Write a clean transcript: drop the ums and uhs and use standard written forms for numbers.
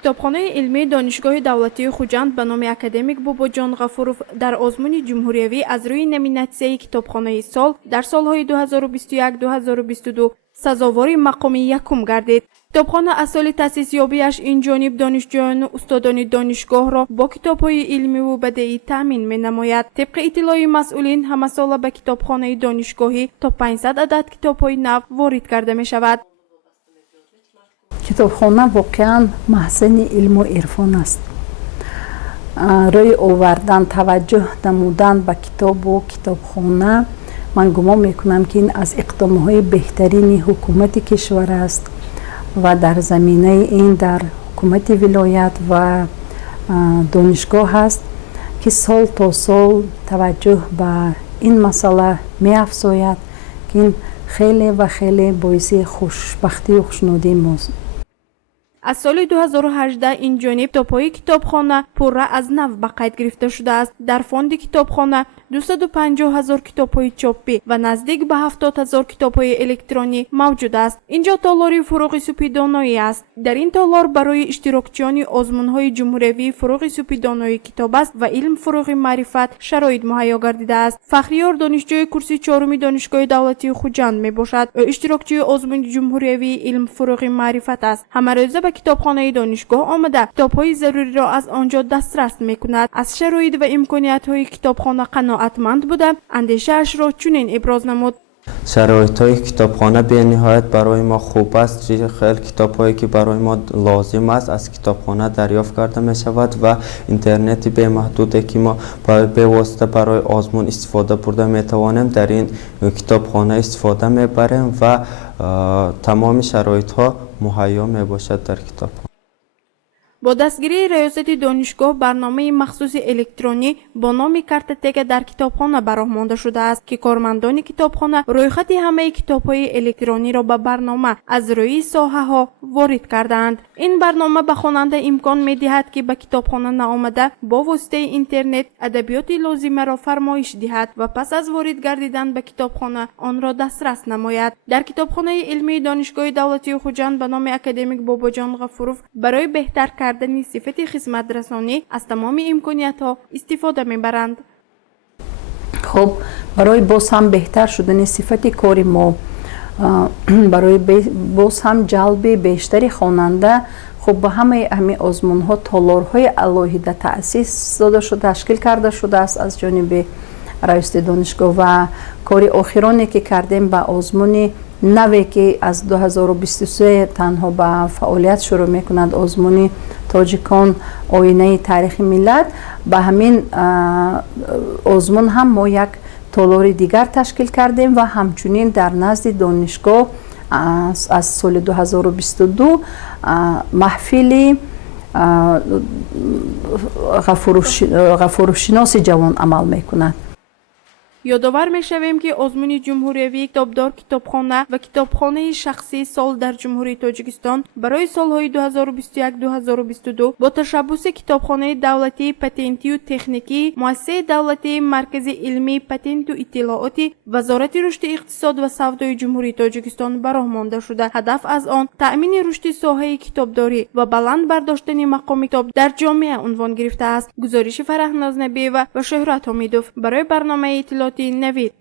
کتابخانه علمی دانشگاه دولتی خوجند به نام اکادمیک باباجان غفوروف در آزمون جمهوریوی از روی نومیناسیون کتابخانه سال در سالهای 2021-2022 سزاوار مقام یکم گردید. کتابخانه از سال تأسیس یابیش این جانب دانشجویان و استادان دانشگاه را با کتاب‌های علمی و بدیعی تأمین می‌نماید. طبق اطلاع مسئولین همه سال به کتابخانه دانشگاهی تا 500 عدد کتاب‌های نو وارد کرده می‌شود. کتابخانه واقعا محسن علم و عرفان است. روی آوردن توجه نمودن به کتاب و کتابخانه من گمان میکنم که این از اقدام‌های بهترین حکومت کشور است و در زمینه این در حکومت ولایت و دانشگاه است که سال تا سال توجه به این مسئله می افزاید که این خیلی و خیلی باعث خوشبختی و خوشنودی ماست. از سال 2018 این جانب کتاب‌های کتابخانه پوره از نو به قید گرفته شده است. در فوند کتابخانه 250,000 کتاب‌های چاپی و نزدیک به 70,000 کتاب‌های الکترونی موجود است. اینجا تالار فروغ سپیدانایی است. در این تالار برای اشتراکچیان آزمون‌های جمهوریوی فروغ سپیدانایی کتاب است و علم فروغ معرفت شرایط مهیا گردیده است. فخریار دانشجوی کورس چهارم دانشگاه دولتی خوجند میباشد. او اشتراکچی آزمون جمهوریوی علم فروغ معرفت است. همه روزه به کتابخانه دانشگاه آمده کتاب‌های ضروری را از آنجا دسترس می‌کند. از شرایط و امکانیت‌های کتابخانه قناعتمند بوده اندیشه‌اش را چنین ابراز نمود. شرایط‌های کتابخانه به نهایت برای ما خوب است. خیلی کتاب‌هایی که برای ما لازم است از کتابخانه دریافت کرده می‌شود و اینترنتی به محدودی که ما به واسطه برای آزمون استفاده برده می‌توانیم در این کتابخانه استفاده می‌بریم و تمام شرایط‌ها مهیا میباشد در کتابخانه. با دستگیری ریاست دانشگاه برنامه مخصوص الکترونی با نام کارت تگ در کتابخانه براه مانده شده است که کارمندان کتابخانه رویخط همه کتاب‌های الکترونی را به برنامه از روی ساحه‌ها وارد کردند. این برنامه به خواننده امکان می‌دهد که به کتابخانه نآمده با واسطه اینترنت ادبیات لازمه را فرمایش دهد و پس از وارد گردیدن به کتابخانه آن را دسترس نماید. در کتابخانه علمی دانشگاه دولتی خوجند به نام اکادمیک باباجان غفوروف برای بهتر کردن صفت خدمت رسانی از تمام امکانیت‌ها استفاده می‌برند. خب برای باز هم بهتر شدن صفت کاری ما، برای باز هم جلب بیشتر خواننده، خب با همه آزمون‌ها تالارهای علاهیده تأسیس داده شده، تشکیل کرده شده است از جانب رئیس دانشگاه و کاری آخرانی که کردیم به آزمون نوی که از 2023 تنها به فعالیت شروع میکند، آزمون تاجیکان آینه تاریخ ملت. به همین آزمون هم ما یک تالار دیگر تشکیل کردیم و همچنین در نزد دانشگاه از سال 2022 محفل غفورشناس جوان عمل میکند. یادآور می‌شویم که آزمون جمهوریوی کتابدار کتابخانه و کتابخانه شخصی سال در جمهوری تاجیکستان برای سالهای 2021-2022 با تشبث کتابخانه دولتی پتنتی و تکنیکی، مؤسسه دولتی مرکز علمی پتنت و اطلاعاتی، وزارت رشد اقتصاد و سودای جمهوری تاجیکستان براه مانده شده. هدف از آن تأمین رشد ساحه کتابداری و بلند برداشتن مقام کتاب در جامعه عنوان گرفته است. گزارش فرح نازنبی و شهرت حمیدوف برای برنامه اطلاعاتی نوید.